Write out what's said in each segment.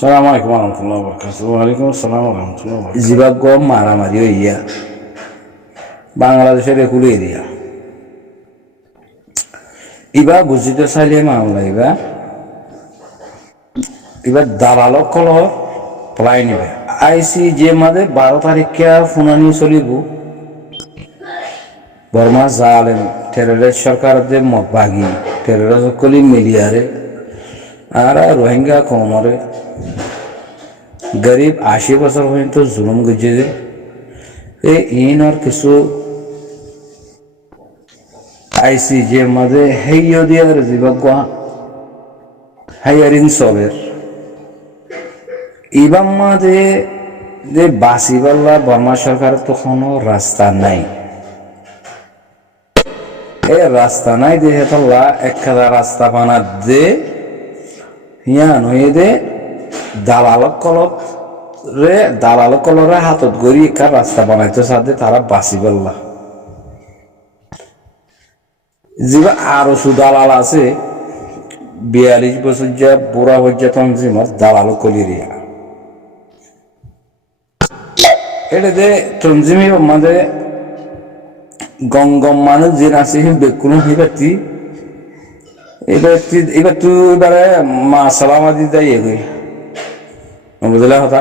সালাম আলাইকুম রহমতুল্লাহ বরকাত। ওয়ালাইকুম আসসালাম রহমতুল্লাহ। জীবাগ্য মারামারি হইয়া বাংলাদেশের একুল এরিয়া ইবা বুঝিতে চাইলে মামলা এবার দালালক কল পলাই নিবে আইসি যে মাঝে 12 তারিখে শুনানি চলিব বর্মা জালেম টেররের সরকার যে বাগি টেরর সকলি মিলিয়ারে আর রোহিঙ্গা কমরে গরিব 80 বছর পর্যন্ত জুলুম গুজে যে এই ইনর কিছু আইসি যে মাঝে হেইয় দিয়ার জীবক হাইয়ারিং চলের ইবাম মাঝে যে বাসিবাল্লা বর্মা সরকারের তো কোনো রাস্তা নাই। এ রাস্তা নাই যেহেতল্লা একটা রাস্তা বানাত দে হিয়ান হয়ে দে দালাল কলরে হাতত গড়ি একটা রাস্তা বানাইতে সাথে তারা বাসিবাল্লা যেবা আরো দালাল আছে 42 বছর যা বুড়া হজ্জা তঞ্জিমত দালাল কলিরিয়া এটা যে তঞ্জিমি মাঝে গঙ্গম মানুষ যে আছে বেকুন হইবাতি এবার তুই এবারে মা সালামা দি যাই এগোই বুঝলে কথা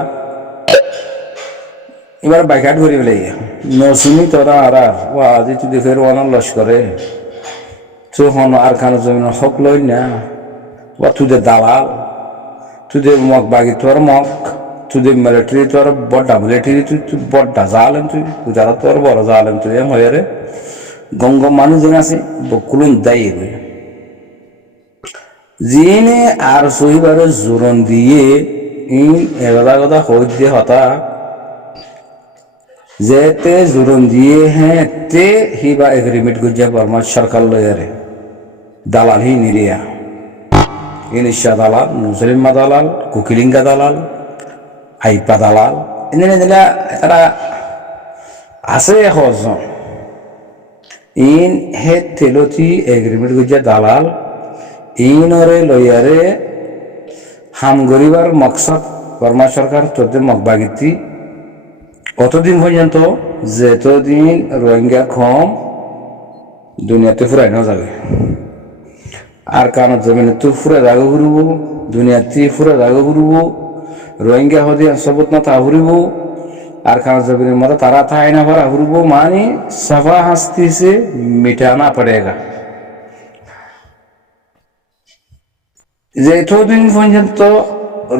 এবার বাইকাট করি বলে নসুনি তোরা আর আজি তুই দেখে ওয়ানার লস করে তখন আর খানো জমিন হক লই না বা তুদের দালাল তুদের মগ বাগি তোর মগ তুদের মিলিটারি তোর বড়া মিলিটারি তুই বড়া জালেন তুই যারা তোর বড় জালেন তুই এম হয়ে রে গঙ্গম মানুষ যেন আছে বকুলুন দায়ী এগুলো যিনি আর সহিবারে জোরন দিয়ে এগাদা কথা হইত দিয়ে হতা যেতে জোরন দিয়ে হ্যাঁ তে হিবা এগ্রিমেন্ট গুজিয়া বর্মা সরকার লয়ারে দালাল হি নিরিয়া ইনিশা দালাল মুসলিমা দালাল কুকিলিঙ্গা দালাল আইপা দালাল এনে দিলা এরা আছে এখন ইন হে তেলতি এগ্রিমেন্ট গুজিয়া দালাল ইনরে লয়ারে হাম গরিবার মকসদ বর্মা সরকার তোদের মগবাগিতি অতদিন পর্যন্ত যেতদিন রোহিঙ্গা কম দুনিয়াতে ফুরাই না যাবে আর কারণ জমিনে তো ফুরা জাগা ঘুরব দুনিয়াতে ফুরা জাগা ঘুরব রোহিঙ্গা হদি সবত না তা ঘুরব আর কারণ জমিনের মতো তারা থাই না ভরা ঘুরব মানে সফা হাস্তি সে মিটানা পড়েগা যেতদিন পর্যন্ত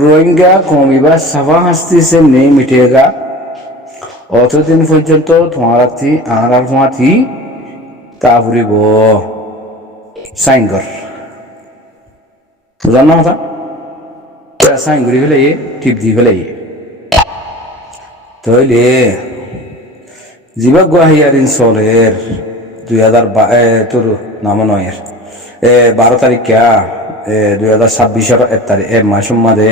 রোহিঙ্গা কমিবা সফা হাস্তি সে নেই মিটেগা অতদিন পর্যন্ত তোমারাতি আর তোমাতি তা ঘুরিব সাইন কর বুঝার না কথা সাইন করি ফেলে টিপ দি ফেলে তাহলে জীবাগ হিয়ারিন চলের 2022 তোর নাম নয় 12 তারিখ 2026 1 তারিখ মাসের মাঝে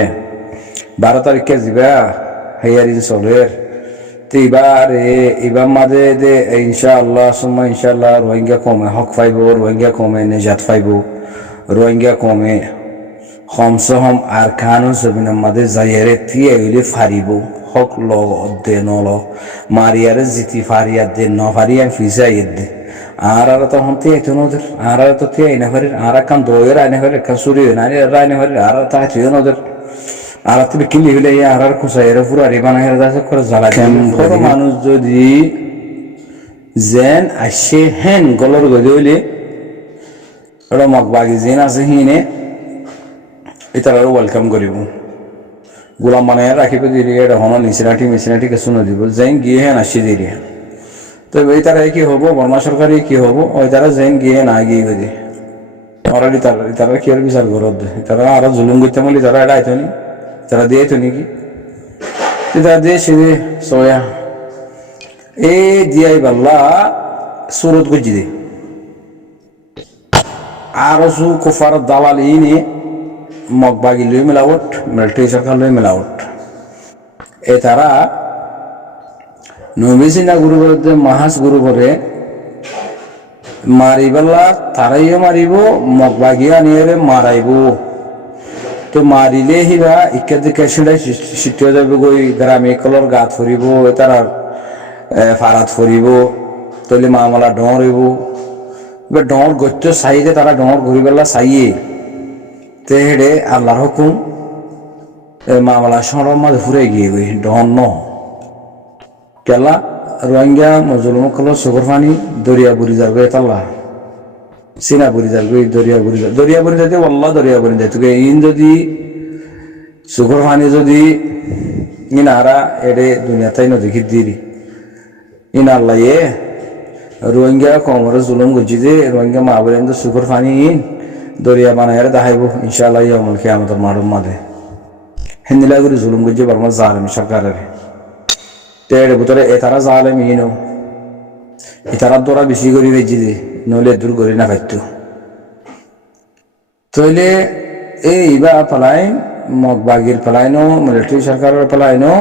12 তারিখে যাবা হিয়ারিন চলের এবার মাঝে দে ইনশাআল্লাহ সুম্মা ইনশাআল্লাহ রোহিঙ্গা কমে হক পাইব রোহিঙ্গা কমে নিজাত পাইব রোহিঙ্গা কমে হম আর খানো জমিনের মাঝে যাইয়ারে থিয়ে হইলে ফারিব হক ল দে নল মারিয়ারে জিতি ফারিয়া দে ন ফারিয়া ফিসাই দে আর তখন তে নদের আর তো তে আইনা ফারি আর কান দয়ের আইনা ফারি কান সুরি না আইনা ফারি আর তা থিয়ে নদের আর তুমি কিলি হইলে আর কুসাইরে পুরা রে বানাই যাচ্ছে করে জ্বালা বড় মানুষ যদি জেন আসে হেন গলর গদি হইলে ওরা মগবাগি জেন আছে হিনে এটার ওয়েলকাম করিব গোলাম বানাই রাখিব দিলে এটা হন মিশনাটি কিছু নদিব জেন গিয়ে হেন আসি দিলে তো এই তারা কি হবো বর্মা সরকারি কি হবো ওই তারা জেন গিয়ে না গিয়ে গদি অলরেডি তারা কি আর বিচার করত তারা আরো জুলুম করতে বলি তারা এটা আইতো নি তারা দিয়ে তো নাকি তারা দিয়ে সে সোয়া এ দিয়াই বাল্লা সুরত গুজি দে আরো সু কুফার দালাল ইনি মগবাগি লই মেলাওট মিলিটারি সরকার লই মেলাওট এ তারা নবিসিনা গুরু বলতে মাহাস গুরু করে মারিবাল্লা তারাইও মারিব মগবাগিয়া নিয়ে মারাইব তো মারিলে হিবা ইকা দিকে সেটাই সৃষ্টি হয়ে যাবে গই গ্রামে কলর গাত ফুরিব তার ফারাত ফুরিব তৈলে মামলা ডর হইব এবার ডর গত্য চাইলে তারা ডর ঘুরি পেলা চাইয়ে তে হেডে আল্লাহর হুকুম মামলা সরম মাঝে ফুরে গিয়ে গই ডর ন কেলা রোহিঙ্গা মুসলমান কলর চকুর পানি দরিয়া বুড়ি যাবে তাল্লা চীনা বুড়ি যাবে দরিয়া বুড়ি যাইতে আল্লাহ দরিয়া বুড়ি যাইতে ইন যদি চকুর পানি যদি ইনারা এডে দুনিয়াতেই নদী দিলি ইন আল্লাহ রোহিঙ্গা কমরে জুলুম করছি যে রোহিঙ্গা মা বলেন তো চকুর পানি ইন দরিয়া বানায় দেখাইব ইনশাআল্লাহ আমল কে আমাদের মারুম মাদে হিন্দিলা করে জুলুম করছে বর্মা জালেম সরকারের তেড়ে ভিতরে এতারা জালেম ইনো এতারার দ্বারা বেশি করে বেজি দে নইলে দূর করে না খাইতো তইলে এইবা পালাইন মগবাগির পালাইনো মিলিটারি সরকারের পালাইনো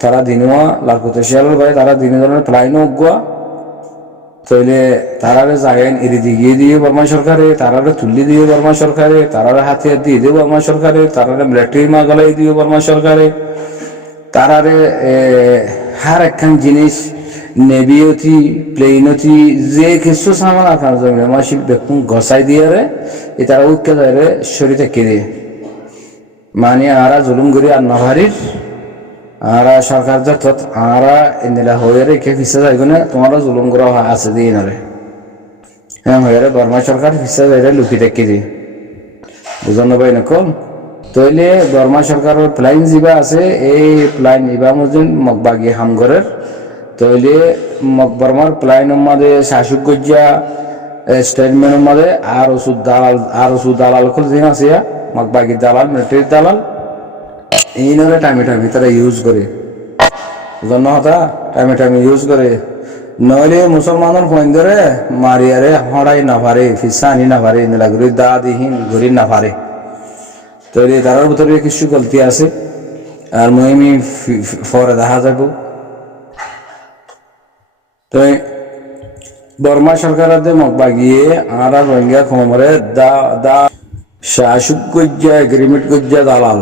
তারা দিনুয়া লালকুতেশিয়ালের ভাই তারা দিনে ধরনের পালাইনো উগুয়া তইলে তারারে জাগাইন এরি দিয়ে দিয়ে বর্মা সরকারে তারারে তুলি দিয়ে বর্মা সরকারে তারারে হাতিয়ার দিয়ে দিয়ে বর্মা সরকারে তারারে মিলিটারি মাগলাই দিয়ে বর্মা সরকারে তারারে হার একখান জিনিস নেভিয়তি প্লেনতি যে কিছু সামান আপনার জমি মাসি বেকুন গসাই দিয়ে রে এ তারা উঠকে যায় রে শরীরে কেড়ে মানে আরা জুলুম করি আর নাভারির আরা সরকার যত আরা এনে হয়ে রেখে ফিসে যাইব না তোমার জুলুম করা আছে দিয়ে না রে হ্যাঁ হয়ে রে বর্মা সরকার ফিসে যাই রে লুকি রেখে দি বুঝানো পাই না কম তইলে বর্মা সরকারের প্লাইন যা আছে এই প্লাইন ইবা মজুন মগবাগি হামগরের তইলে বর্মার প্লাইনের মাঝে শাসক গজ্জা স্টেটমেন্টের মাঝে আর ওষুধ দালাল খুল দিন আছে মগবাগি দালাল মিলিটারি দালাল এইনারে টাইমে তারা ইউজ করে জনতা টাইমে ইউজ করে নইলে মুসলমানের ফোন ধরে মারিয়ারে হড়াই না পারে ফিসা আনি না পারে নিলাগুড়ি দা দিহীন ঘুরি না পারে তৈরি তারার ভিতরে কিছু গলতি আছে আর মহিমি ফরে দেখা যাব তো বর্মা সরকারের মগবাগিয়ে আর রোহিঙ্গা খমরে দা শাসক গজ্জা এগ্রিমেন্ট গজ্জা দালাল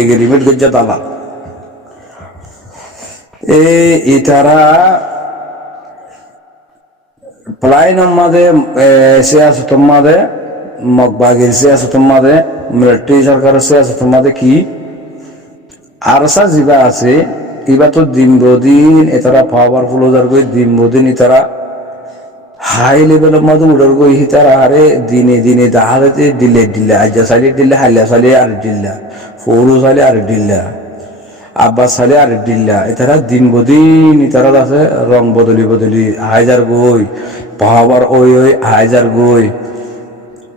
এগ্রিমেন্ট গজ্জা দালাল তারা প্লাইনের মাঝে সিয়াসতের মাঝে মগবাগির সিয়াসতের মাঝে মিলিটারি সরকারের সিয়াসতের মাঝে কি আরসা যা আছে ইবা তো দিন বদিন এতারা পাওয়ারফুল হওয়ার গই দিন বদিন এতারা হাই লেভেলের মাঝে উড়ার গই তারা আরে দিনে দিনে দাহাতে দিলে আজ্জা সালি দিল্লা হাইলা সালি আর দিল্লা ফৌরু সালি আর দিল্লা আব্বাস সালি আর দিল্লা এতারা দিন বদিন এতারা আছে রং বদলি হাইজার গই পাওয়ার ওই হাইজার গই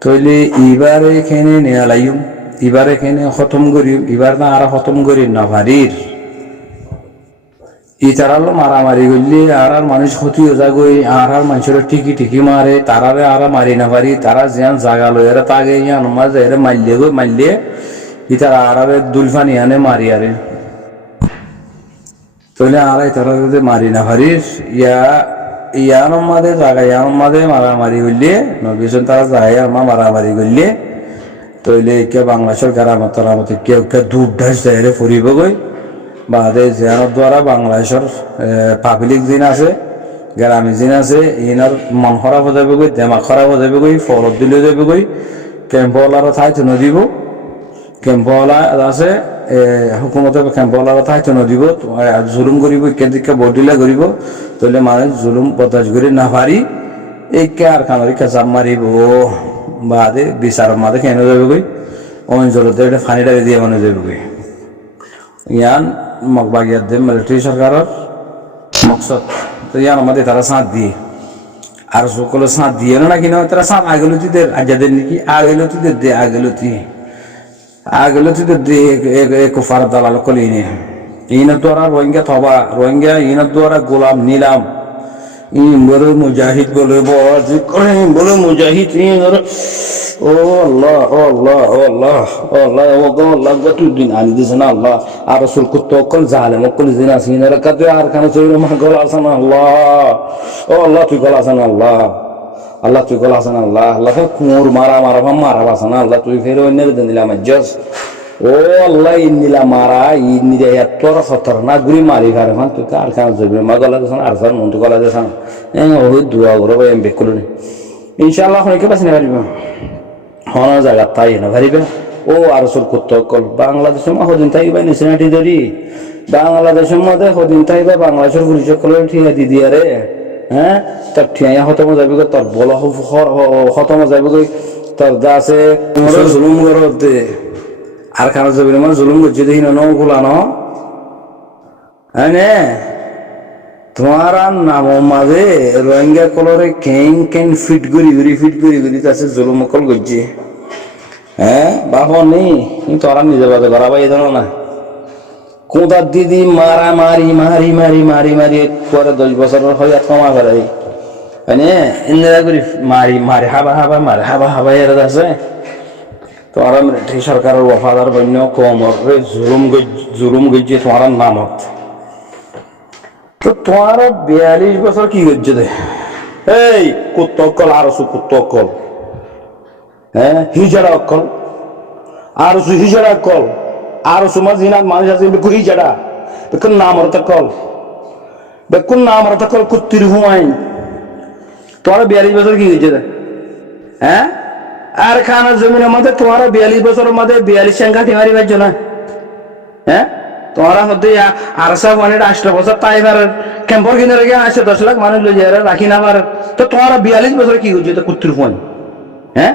তইলে এবার এখানে নেয়া লাইম এবার এখানে খতম করিম এবার না আর খতম করি না ভারির ইতারালো মারামারি করলে আর মানুষ ক্ষতি হয়ে যাগই আর মানুষের টিকি মারে তারারে আর মারি না পারি তারা যেন জাগা লই এরা তাগে ইয়ান মাঝে এরা মারলে ইতারা আর দুলফানি আনে মারি আরে তইলে আর ইতারা যদি মারি না পারিস ইয়ার মাঝে জাগা ইয়ার মাঝে মারামারি করলে নবিজন তারা যায় আমার মারামারি করলে তইলে কে বাংলাদেশের গারামতে কেউ দুধ ঢাস যায় রে ফুরিব গই বাদে জিয়ানোর দ্বারা বাংলাদেশের পাবলিক জিন আছে গ্রামীণ জিন আছে ইনার মন খারাপ হয়ে যাবে গই দেমাগ খারাপ হয়ে যাবে গই ফলত দিলে যাবে গই ক্যাম্পওয়ালার ঠাই তো নদীব ক্যাম্পওয়ালা আছে হুকুমতে ক্যাম্পওয়ালার ঠাই তো নদীব জুলুম করিব ইকে বদিলা করিব তইলে মানুষ জুলুম বদাজ করে না পারি এইকে আর কামরিকা চাপ মারিব বাদে বিচারের মাঝে কেন যাবে গই অঞ্চলতে এটা ফানিটা দিয়ে মানে যাবে গই ইয়ান মগবাগিয়ার দে মিলিটারি সরকারের মকসদ তো ইয়ান আমাদের তারা সাঁত দিয়ে আর সকলে সাঁত দিয়ে না কিনা তারা সাঁত আগলতিদের আজাদের নাকি আগলতিদের দে আগলতিদের দে কুফার দালাল কলিনে ইনার দ্বারা রোহিঙ্গা থবা রোহিঙ্গা ইনার দ্বারা গোলাম নিলাম বলে মুজাহিদ বলে বলে মুজাহিদ ও আল্লাহ ও আল্লাহ ও আল্লাহ ও আল্লাহ ও গো আল্লাহ গতুদ্দিন আনি দিছে না আল্লাহ আর রাসূল কুত্তকল জালেম কল জিনা সিনার কাতে আর কানে চইরে মা গল আসান আল্লাহ ও আল্লাহ তুই গল আসান আল্লাহ ও আল্লাহ তুই কল আছেন আল্লাহ আল্লাহ কুমোর মারা মারা মারা বাসানা আল্লাহ তুই ফের অন্যের দিন দিলাম জস ও আল্লাহ ইন্দিলা মারা ইন্দিরা এত খতর না গুলি মারি খারে খান তুই কার খান যাবি মা গলা দেখান আর স্যার মন তো গলা দেখান ওই দোয়া করবো এম বেক করুন ইনশাআল্লাহ অনেকে পাচ্ছি না পারিব হন জায়গা তাই না পারিবে ও আর সব করতে কল বাংলাদেশের মা হদিন তাই বাই নিশানাটি ধরি বাংলাদেশের মধ্যে হদিন তাই বা বাংলাদেশের পুলিশ কলের ঠিয়া দিদি আরে হ্যাঁ তার ঠিয়া হতম যাবি তোর বল হতম যাবি তোর যা আছে জুলুম করতে আর খানা যাবি মানে জুলুম করছে দেখি না গোলানো হ্যাঁ তোমার নাম মাঝে রোহিঙ্গা কলরে কেন কেন ফিট করি তাছে জুলুম কল করছে হ্যাঁ বাপ নেই তোরা নিজে বাজে করা ভাই জানো না কোদার দিদি মারা মারি মারি মারি মারি মারি পরে 10 বছর হয় আর কমা করে মানে ইন্দিরা করি মারি মারি হাবা হাবা এর আছে তো আর মিলিটারি সরকারের ওয়াফাদার বন্য কমর জুলুম গজ্জে তোমার নামত তো তোমার 42 বছর কি গজ্জে দে এই কুত্তকল আর কুত্তকল হ্যাঁ হিজড়া অকল আর হিজড়া অকল আর সুমা জিনাত মানুষ আছে বেকু হিজড়া বেকুন নাম অর্থ কল কুত্তির হুয়াইন তোমার 42 বছর কি গজ্জে দে হ্যাঁ আর খানা জমিনের মধ্যে তোমার 42 বছরের মধ্যে 42 সংখ্যা ঠিমারি পাইছো না হ্যাঁ তোমারা হতে আর সব মানে 18 বছর তাই পারে ক্যাম্পর কিনে রেখে আসে 10 লাখ মানুষ লই যায় রাখি না পারে তো তোমার 42 বছর কি করছে তো কুত্তির ফোন হ্যাঁ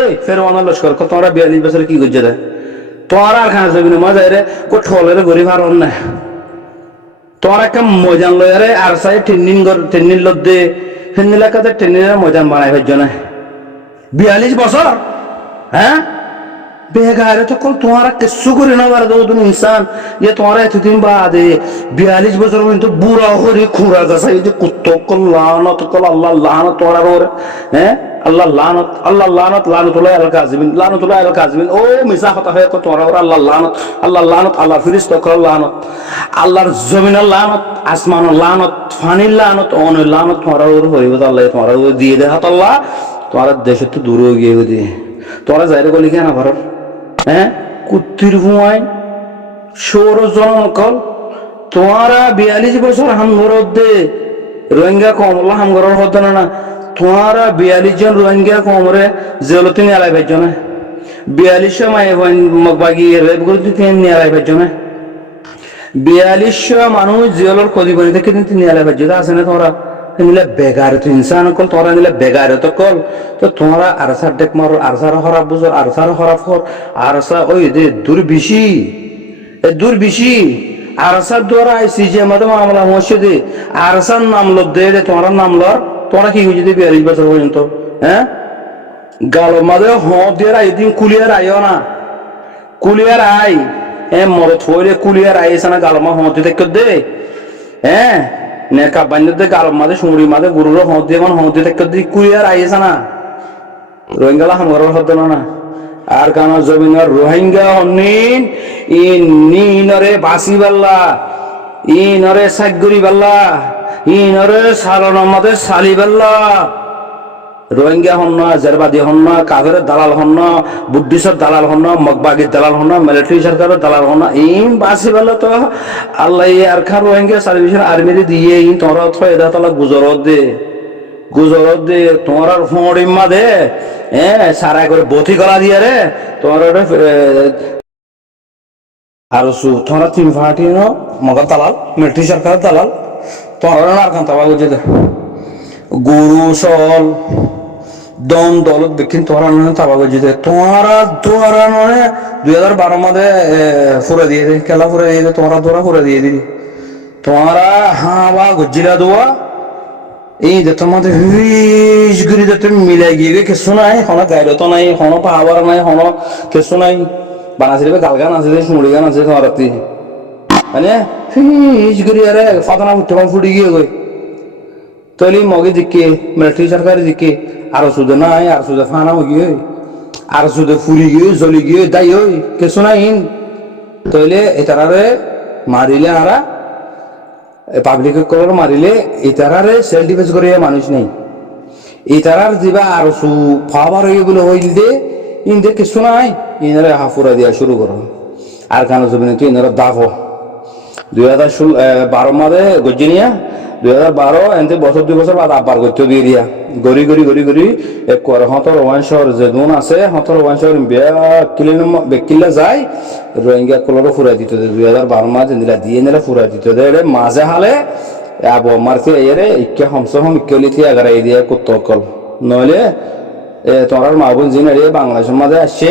এই ফের অনার লস্কর তোমার 42 বছর কি করছে তোমার আর খানা জমিনের মধ্যে রে কো ঠলের গরিব আর অন্য তোমার একটা ময়দান লই আরে আর সাই টেনিন লদ্দে ফেনিলাকাতে টেনিনের ময়দান বানাই ভাইছ না 42 বছর হ্যাঁ বেগারে তো কল তোমারা কিছু করে না পারে তো ইনসান ये तुम्हारा এতদিন বাদে 42 বছর পর্যন্ত বুড়া হরে খুঁড়া গাছা এই যে কুত্তকল লানত কল আল্লাহ লানত তোমার ওরে হ্যাঁ আল্লাহ লানত লানতুল্লাহ আল কাযিবিন ও মিছা কথা হয় তোমার ওরে আল্লাহ লানত আল্লাহ ফেরেশতা কল লানত আল্লাহর জমিনের লানত আসমানের লানত ফানির লানত অনের লানত তোমার ওরে হইব আল্লাহ তোমার ওরে দিয়ে দে হাত আল্লাহ তোমার দেশে তো দূর হয়ে গিয়ে দি তোরা যাইরে গলি কেন ভারত হ্যাঁ কুত্তির হুয়াই সৌর জনকল তোমারা 42 বছর হামগর দে রোহিঙ্গা কমলা হামগর হতো না তোমারা 42 জন রোহিঙ্গা কমরে জেলতে নিয়ে আলাই ভাইজ না 42 মাই মগবাগি রেপ করে দিতে নিয়ে আলাই ভাইজ না 42 মানুষ জেলর কদি বনি থেকে নিয়ে আলাই ভাইজ আছে না তোমরা নিলে বেগারে তো ইনসান কল তোরা নিলে বেগারে তো কল তো তোমরা আরসার দেখ মারো আরসার হরাপ বুঝর আরসার হরাপ কর আরসা ওই যে দূর বেশি আরসার দ্বারা আইসি যে আমাদের মামলা মসজিদে আরসার নাম লো দে তোমরা নাম লর তোমরা কি হয়েছে 42 বছর পর্যন্ত হ্যাঁ গাল মাদে দিয়ে আইদিন কুলিয়ার আইও না কুলিয়ার আই মরত হইলে কুলিয়ার আইসা না গালমা হতে দেখ দে হ্যাঁ নেকা বান্যতে গালম মাদে শুঁড়ি মাদে গুরুর হতে মানে হতে দেখ দি কুলিয়ার আইসা না রোহিঙ্গা হামগর হতো না আর কানা জমিনের রোহিঙ্গা হন্নিন ইনরে বাসি বাল্লা ইনরে সাগরি বাল্লা ইনরে সালন আমাদের সালি বাল্লা রোহিঙ্গা হন না জারবাদি হন না কাফের দালাল হন না বুদ্ধিসর দালাল হন না মগবাগির দালাল হন না মিলিটারি সরকারের দালাল হন না ইন বাসি বাল্লা তো আল্লাহ আর খা রোহিঙ্গা সার্ভিসের আর্মি দিয়ে ইন তোরা তো এটা তালা গুজরত দে তোমার ফোড়িমা দে সারা করে বথি করা দিয়ে রে তোমার আর তোমরা 3 ফাটি মগর দালাল মিলিটারি সরকারের দালাল তোমার আর কান তাবা বুঝে দে গরু সল দম দলত দেখিন তোমরা তাবা বুঝে দে তোমরা 2012 মধ্যে ফুরে দিয়ে দে খেলা ফুরে দিয়ে দে তোমরা দোরা ফুরে দিয়ে দিবি তোমরা হাওয়া গজিলা দোয়া এই যে তোমাদের রিজ গুরি যে তুমি মিলাই গিয়ে কিছু নাই কোনো গাইডতো নাই কোনো পাওয়ার নাই কোনো কিছু নাই বানাসিলে গাল গান আছে শুনড়ি গান আছে তোমার রাতি মানে রিজ গুরি আরে ফাতনা ফুটি গিয়ে গই তলি মগে দিকে মিলিটারি সরকারি দিকে আর সুদে নাই আর সুদে ফানা হয়ে গিয়ে আর সুদে ফুরি গিয়ে জ্বলি গিয়ে দাই হই কিছু নাই তইলে এটারে মারিলে আরা পাবলিক কলর মারিলে ইতারারে সেলফ ডিফেন্স করে মানুষ নেই ইতারার দিবা আর সু পাওয়ার এগুলো হইল দে ইনদের কিছু নাই ইনারা হাফুরা দিয়া শুরু করো আর কানো জমিনে তো ইনারা দাফো 2012 মাদে গজিনিয়া 2012 এনতে বছর 2 বছর বাদ আবার করতে দিয়ে দিয়া গরি এক করে হতর ওয়ানশর যে দুন আছে হতর ওয়ানশর বেকিল্লা যায় রোহিঙ্গা কলরো ফুরাই দিতে 2012 মাদে নিলা দিয়ে নিলা ফুরাই দিতে দে মাঝে হালে আবো মারতে এরে ইকে হমসহম ইকলিতি আগার এই দিয়া কুত্তকল নইলে তোমার মাহবুব জিনারে বাংলাদেশের মাঝে আসছে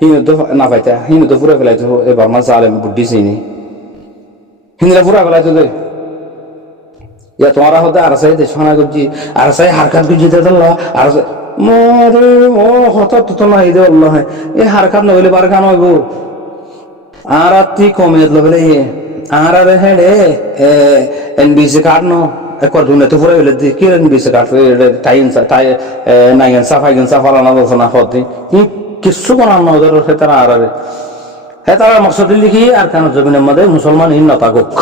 হিন্দু না পাইতা হিন্দু ফুরা ফেলাইতো এবার মাঝে আলেম বুদ্ধি চিনি হিন্দুরা ফুরা ফেলাইতো দে ইয়া তোমারা হতে আর সাই দেশ ফানা করছি আর সাই হারকাত করছি দাদা আর মরে ও হঠাৎ তো না ইদে আল্লাহ এই হারকাত নইলে বার গান হইব আর আত্মি কমে লবেলে আর হেডে এনবিসি কার্ড নো একবার দুনে তো ফুরা ফেলে দি কি এনবিসি কার্ড নাইগেন সাফাইগেন সাফালানা দোসনা হতে কি কিছু বানান না ওদের হেতারা আর হেতারা মকসদ লিখি আর কেন জমিনের মধ্যে মুসলমান হিন নতাকুক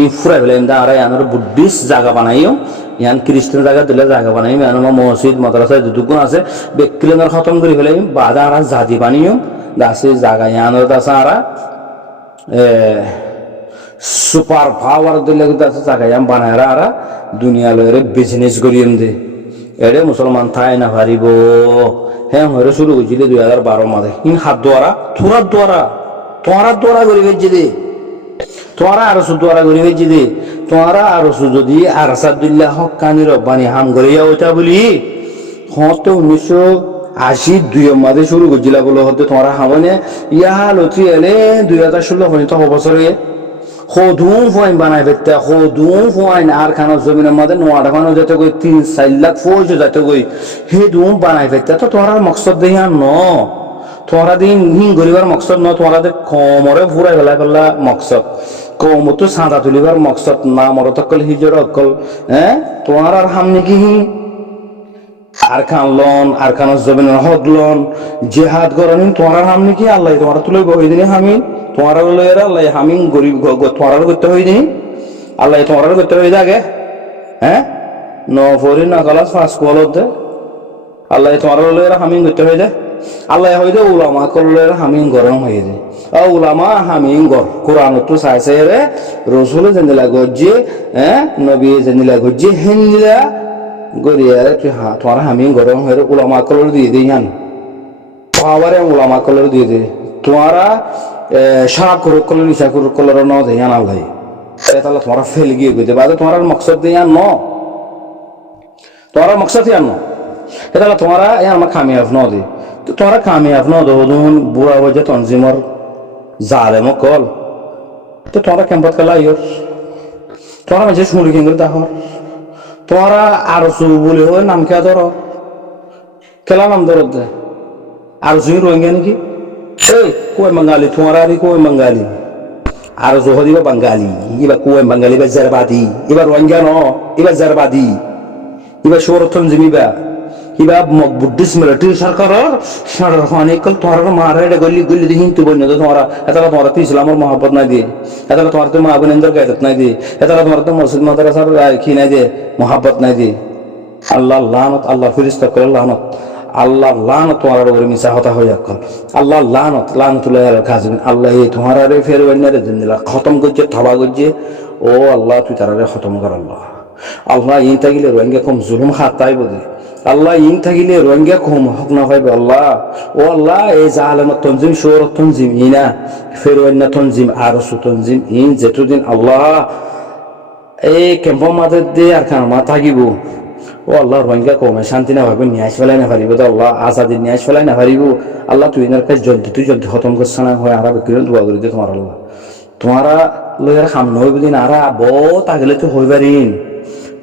ই ফুরা ফেলে আর ইয়ানোর বুদ্ধিস্ট জায়গা বানাইও ইয়ান খ্রিস্টান জায়গা দিলে জায়গা বানাই ইয়ানো মসজিদ মাদ্রাসা দুদুগুণ আছে বেকিলের খতম করে ফেলে বাদা আর জাতি বানিও দাসে জায়গা ইয়ানোর দাসা আর সুপার পাওয়ার দিলে দাসে জায়গা ইয়াম বানায় আর দুনিয়া লয়ের বিজনেস করিয়েন দে এরে মুসলমান থাই না পারিব হ্যাঁ হয়ে শুরু হয়েছিল 2012 মাদে ইন হাত দ্বারা থোড়ার দ্বারা তোমার দ্বারা করি ফেলছি দে তোমারা আরো দ্বারা করি ফেলছি দে তোমারা আরো যদি আর আসাদুল্লাহ হকানি রব্বানি হাম করিয়া ওইটা বলি হতে 1982 মাদে শুরু করছিল বলে হতে তোমারা হামনে ইয়া লতি এলে 2016 পর্যন্ত বছরে খোদুম ফোয়াইন বানাই ফেলতে খোদুম ফোয়াইন আর খানো জমিনের মধ্যে নোয়াটা খানো যেতে গই 3-4 লাখ ফৌজ যেতে গই হে দুম বানাই ফেলতে তো তোমার মকসদ দেয়া ন তোমারা দিন হিং গরিবার মকসদ ন তোমারা কমরে ফুরাই ফেলা মকসদ কম তো সাদা তুলিবার মকসদ না মরত অকল হিজর অকল হ্যাঁ তোমার আর হামনি কি আর খান লন আর খানো জমিনের হদ লন জেহাদ গরনিন তোমার হামনি কি আল্লাহ তোমার তুলে বই দিনে হামি তোমার লয়ের আল্লাহ হামিং গরিব তোমার করতে হইনি আল্লাহ তোমার করতে হয়ে যাগে হ্যাঁ নফরি না কলাস ফাঁস কলত দে আল্লাহ তোমার লয়ের হামিং করতে হয়ে যায় আল্লাহ হইলে উলামা করলের হামিং গরম হয়ে যায় উলামা হামিং গর কোরআন তো চাইছে রে রসুল জেনিলা গজ্জি হ্যাঁ নবী জেনিলা গজ্জি হেনিলা গরিয়া তুই তোমার হামিং গরম হয়ে উলামা কলর দিয়ে দিই হান পাওয়ারে উলামা কলর দিয়ে দে তোমারা সারাপ করে কলর নিশা করে কলর ন দেয় আল্লাহ তাহলে তোমার ফেল গিয়ে গেছে বাদে তোমার মকসদ দিয়ে ন তোমার মকসদ ইয়ান ন তাহলে তোমারা আমার কামিয়াব ন দে তো তোমরা কামিয়াব ন দোন বুড়া বজে তনজিমর জালেম কল তো তোমরা ক্যাম্পত খেলা ইয়র তোমরা মাঝে শুনলি কেন্দ্র দাহর তোমরা আরো সু বলে হয় নাম খেয়া ধর খেলা নাম ধর দে আরো সুই রোহিঙ্গা নাকি এই কই বাঙালি তোমরা আর কই বাঙালি আরো জহ দিবা বাঙালি এবার কই বাঙালি বা জারবাদি এবার রোহিঙ্গা ন এবার জারবাদি এবার সৌরথন জিমিবা কিবা বুদ্ধিস্ট মিলিটারি সরকারের সারা অনেকল তোমার মারা এটা গলি গলি দিয়ে হিন্দু বন্য তোমার এটা তোমার তো ইসলামের মহব্বত নাই দিয়ে এটা তোমার তো মা বোনেন্দ্র গায়ত নাই দিয়ে এটা তোমার তো মসজিদ মাদ্রাসার কি নাই দিয়ে মহব্বত নাই দিয়ে আল্লাহ লানত আল্লাহ ফিরিস্তা করে লানত আল্লাহ লানত তোমার উপরে মিশা হতা হয়ে যাক আল্লাহ লানতুল্লাহ কাজবিন আল্লাহ এই তোমার ফের বন্যারে দিলা খতম করছে থবা করছে ও আল্লাহ তুই তারারে খতম কর আল্লাহ আল্লাহ ইন থাকিলে রোহিঙ্গা কম জুলুম খাতাই বোধে আল্লাহ ইন থাকিলে রোহিঙ্গা কম হক না পাইবে আল্লাহ ও আল্লাহ এই জাহালাম তনজিম শোর তনজিম ইনা ফেরওয়ান্না তনজিম আরসু তনজিম ইন যেতুদিন আল্লাহ এই ক্যাম্পর মাঝে দিয়ে আর খান মা থাকিব ও আল্লাহ রোহিঙ্গা কমে শান্তি না পাইব ন্যায় ফেলাই না পারিব তো আল্লাহ আজাদি ন্যায় ফেলাই না পারিব আল্লাহ তুই এনার কাছে জলদি তুই জলদি খতম করছে না হয় আরা বিক্রি দোয়া করে দে তোমার আল্লাহ তোমারা লইয়ার সামনে হইব দিন আরা বহুত আগলে তো হইবারিন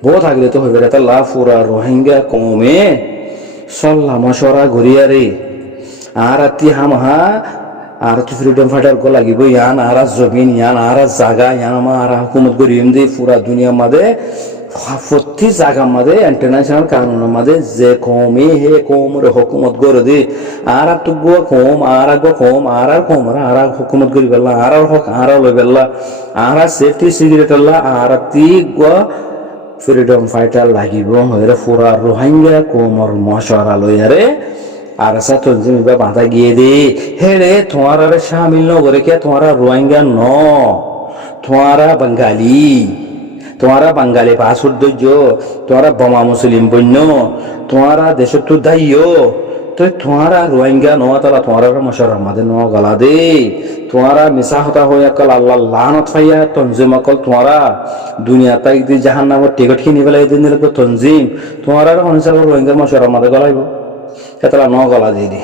বহুত আগলে তো হইবার এটা লাফুরা রোহিঙ্গা কমে সল্লা মশরা ঘুরিয়ারে আর আতি হামহা আর তো ফ্রিডম ফাইটার গো লাগিব ইয়ান আর জমিন ইয়ান আর জায়গা ইয়ান আর হুকুমত করিম দে পুরা দুনিয়া মাঝে প্রতি জায়গা মাঝে ইন্টারন্যাশনাল কানুনের মাঝে যে কমে হে কমরে হুকুমত করে দে আর তো গো কম আর গো কম আর কম আর হুকুমত করি বেলা আর হক আর লই বেলা আর সেফটি সিগারেট আল্লাহ আর তি গো ফ্রিডম ফাইটার লাগিব হইরে পুরা রোহিঙ্গা কোমর মশারা লইয়ারে আর আসা তঞ্জিম বা বাঁধা গিয়ে দে হে রে তোমার আরে শামিল নগরে কে তোমারা রোহিঙ্গা ন তোমারা বাঙালি পাসপোর্ট দৈর্য তোমারা বোমা মুসলিম বন্য তোমারা দেশের তো দায়ী তো তোমারা রোহিঙ্গা নোয়া তালা তোমারা মশার আমাদের নোয়া গলা দে তোমারা মিশা হতা হইয়া কল আল্লাহ লানত ফাইয়া তঞ্জিম অকল তোমারা দুনিয়া তাই দি জাহান নামর টিকট কিনি পেলাই দিন দিলে তঞ্জিম তোমারা অনুসার রোহিঙ্গা মশার আমাদের গলাইব এতলা ন গলা দিয়ে দি